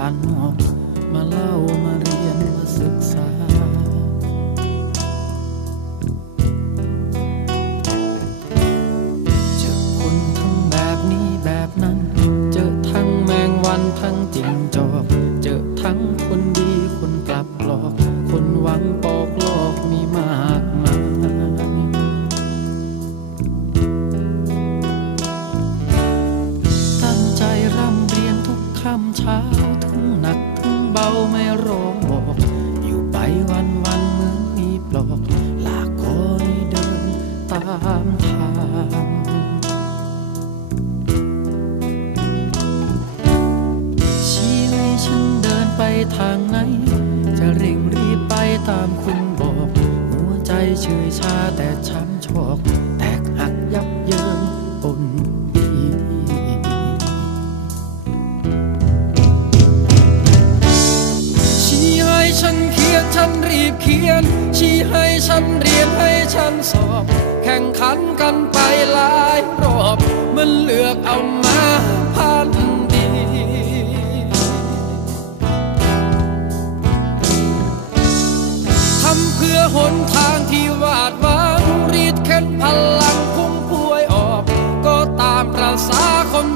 I know ถึงหนักถึงเบาไม่ร้องบอก อยู่ไปวันวันเหมือนมีปลอกลากคอยเดินตามทางชี้ให้ฉันเดินไปทางไหน จะเร่งรีบไปตามคุณบอก หัวใจเฉยชาแต่ช้ำชอก ฉันเรียนให้ฉันสอบ แข่งขันกันไปหลายรอบ มันเลือกเอามาพันดี ทำเพื่อหนทางที่วาดหวังรีดเข็นพลังพุ่งพวยออก ก็ตามประสาคน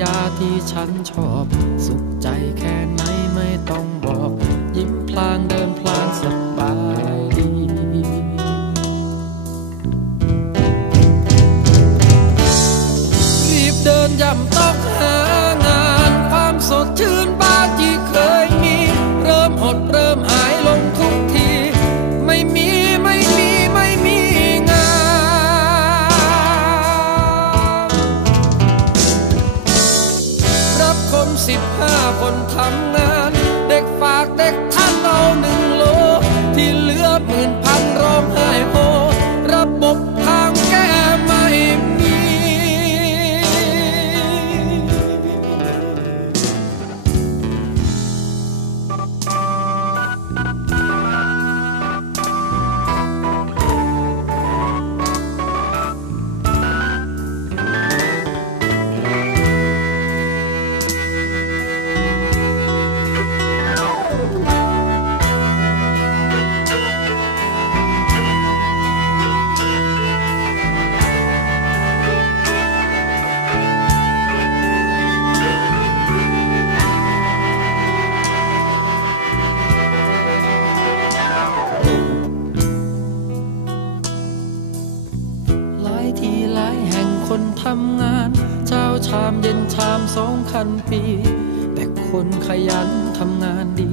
ยาที่ฉันชอบ สุขใจแค่ไหนไม่ต้องบอก ยิ้มพลางเดินพลางสบายดีรีบเดินย่ำต้องหา คนทำงาน เด็กฝากเด็กท ที่หลายแห่งคนทำงานเช้าชามเย็นชามสองคันปี แต่คนขยันทำงานดี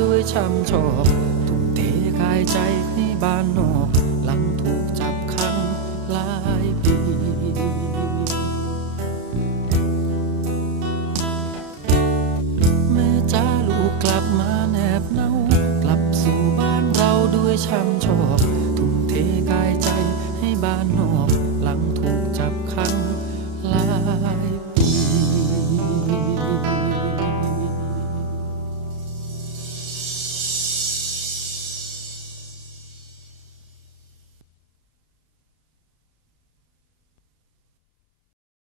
ด้วยช้ำชอกทุ่มเทกายใจในบ้านนอก